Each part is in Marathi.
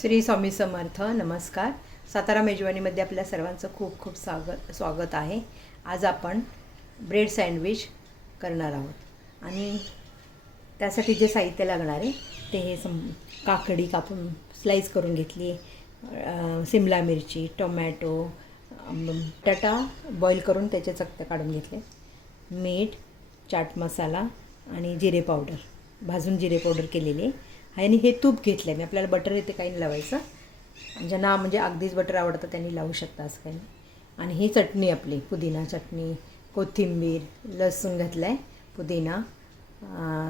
श्री स्वामी समर्थ. नमस्कार. सातारा मेजवानीमध्ये आपल्या सर्वांचं खूप खूप स्वागत आहे. आज आपण ब्रेड सँडविच करणार आहोत आणि त्यासाठी जे साहित्य लागणार आहे ते हे काकडी कापून स्लाईस करून घेतली, सिमला मिरची, टोमॅटो, बटाटा बॉईल करून त्याचे चकते काढून घेतले, मीठ, चाट मसाला आणि जिरे पावडर, भाजून जिरे पावडर केलेले आहे. आणि हे तूप घेतलं आहे मी. आपल्याला बटर येते काही नाही लावायचं. ज्यांना म्हणजे अगदीच बटर आवडतं त्यांनी लावू शकता, असं काही नाही. आणि ही चटणी आपली पुदिना चटणी, कोथिंबीर, लसूण घातलं आहे, पुदिना,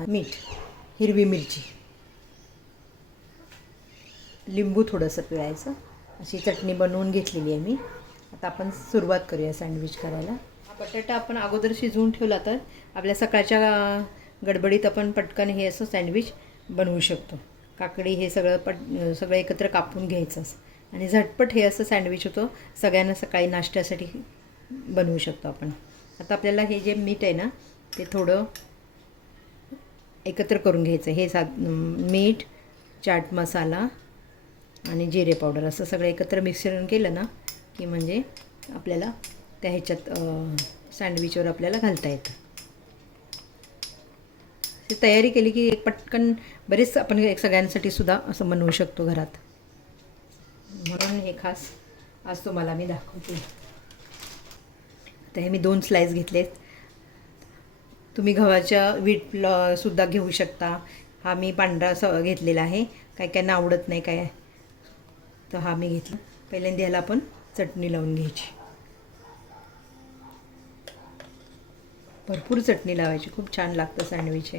मीठ, हिरवी मिरची, लिंबू थोडंसं पिळायचं, अशी चटणी बनवून घेतलेली आहे मी. आता आपण सुरुवात करूया सँडविच करायला. बटाटा आपण अगोदर शिजवून ठेवला तर आपल्या सकाळच्या गडबडीत आपण पटकन हे असं सँडविच बनवू शकतो. काकडी हे सगळं एकत्र कापून घ्यायचंच आणि झटपट हे असं सँडविच होतं. सगळ्यांना सकाळी नाश्त्यासाठी बनवू शकतो आपण. आता आपल्याला हे जे मीठ आहे ना ते थोडं एकत्र करून घ्यायचं. हे मीठ, चाट मसाला आणि जिरे पावडर असं सगळं एकत्र मिश्रण केलं ना की म्हणजे आपल्याला त्या ह्याच्यात सँडविचवर आपल्याला घालता येतं. ते तयारी केली की पटकन बरेच आपण सगळ्यांसाठी सुद्धा असं बनवू शकतो घरात. म्हणून हे खास आज तुम्हाला मी दाखवते. आता हे मी 2 स्लाईस घेतलेत. तुम्ही गव्हाच्या सुद्धा घेऊ शकता. हा मी पांढरा घेतलेला आहे. काही काहींना आवडत नाही काय, तर हा मी घेतला. पहिल्यांदा ह्याला आपण चटणी लावून घ्यायची. भरपूर चटणी लावायची, खूप छान लागतं सँडविच हे.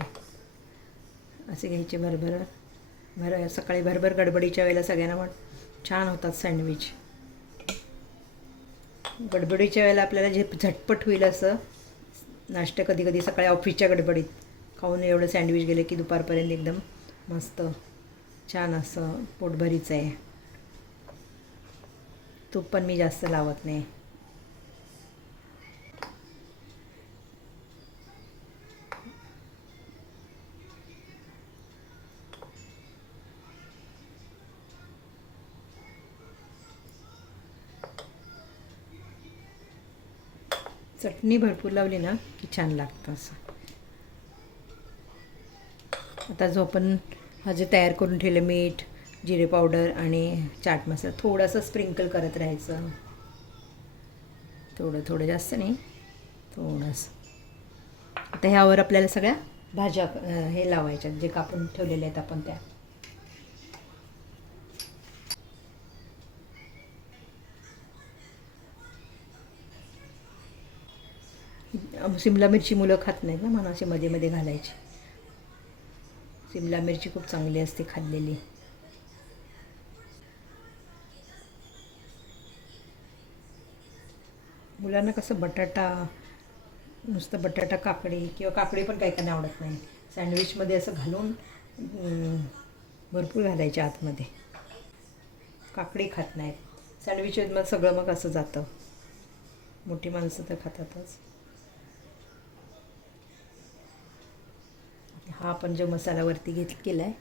असे घ्यायचे सकाळी भरभर गडबडीच्या वेळेला सगळ्यांना छान होतात सँडविच. गडबडीच्या वेळेला आपल्याला जे झटपट होईल असं नाश्ता, कधी कधी सकाळी ऑफिसच्या गडबडीत खाऊन एवढं सँडविच गेले की दुपारपर्यंत एकदम मस्त छान असं पोटभरीचं आहे. तूप पण मी जास्त लावत नाही. चटणी भरपूर लावली ना की छान लागतं असं. आता जो आपण जे तयार करून ठेवलं मीठ, जिरे पावडर आणि चाट मसाला थोडंसं स्प्रिंकल करत राहायचं. थोडं थोडं, जास्त नाही, थोडंसं. आता ह्यावर आपल्याला सगळ्या भाज्या हे लावायच्या जे कापून ठेवलेले आहेत आपण त्या. सिमला मिरची मुलं खात नाहीत ना, म्हणून अशी मध्ये मध्ये घालायची. सिमला मिरची खूप चांगली असते खाल्लेली. मुलांना कसं नुसतं बटाटा काकडी किंवा काकडी पण काही काही आवडत नाही. सँडविचमध्ये असं घालून भरपूर घालायचे आतमध्ये. काकडी खात नाहीत सँडविचमध्ये, सगळं मग असं जातं. मोठी माणसं तर खातातच. हा आपण जो मसाला वरती केला आहे,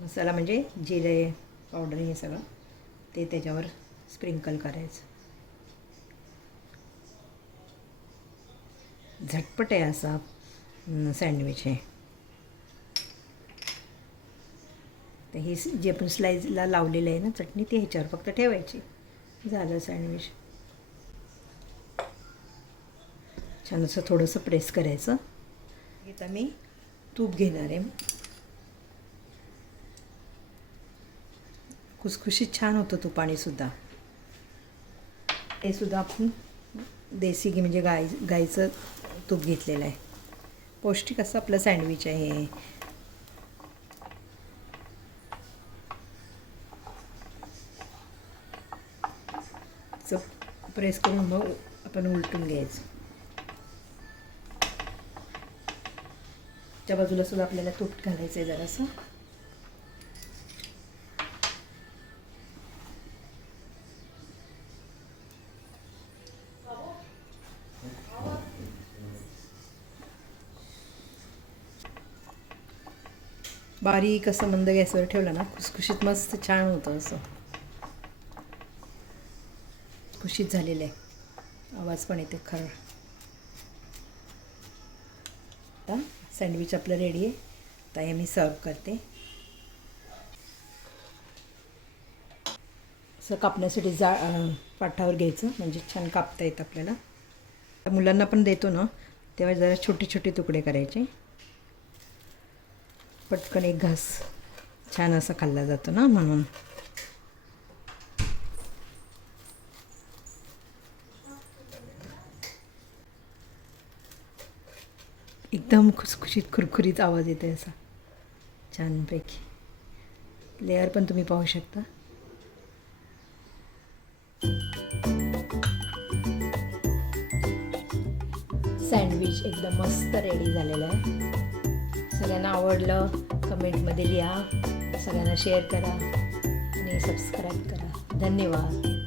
मसाला म्हणजे जिरे पावडर हे सगळं ते त्याच्यावर स्प्रिंकल करायचं. झटपट आहे असा सँडविच आहे. तर हे जे आपण स्लाईजला लावलेलं आहे ना चटणी, ते ह्याच्यावर फक्त ठेवायची, झालं सँडविच. छान असं थोडंसं प्रेस करायचं. आता मी तूप घेणार आहे. खुसखुशीत छान होतं तुपाने सुद्धा. हे सुद्धा आपण देसी म्हणजे गाईचं तूप घेतलेलं आहे. पौष्टिक असं आपलं सँडविच आहे. प्रेस करून मग आपण उलटून घ्यायचं. त्या बाजूला सुद्धा आपल्याला तूप घालायचं आहे जरासं. बारीक असं मंद गॅसवर ठेवलं ना खुसखुशीत मस्त छान होतं. असं खुशीत झालेलं आहे, आवाज पण येते खरं. आता सँडविच आपलं रेडी आहे. आता हे मी सर्व करते. असं कापण्यासाठी पाटावर घ्यायचं म्हणजे छान कापता येतं आपल्याला. मुलांना पण देतो ना तेव्हा जरा छोटे छोटे तुकडे करायचे. पटकन एक घास छान असा खाल्ला जातो ना म्हणून. एकदम खुसखुशीत खुरखुरीत आवाज येतो असा छानपैकी. लेअर पण तुम्ही पाहू शकता. सँडविच एकदम मस्त रेडी झालेलं आहे. सगळ्यांना आवडलं कमेंटमध्ये लिहा, सगळ्यांना शेअर करा आणि सबस्क्राईब करा. धन्यवाद.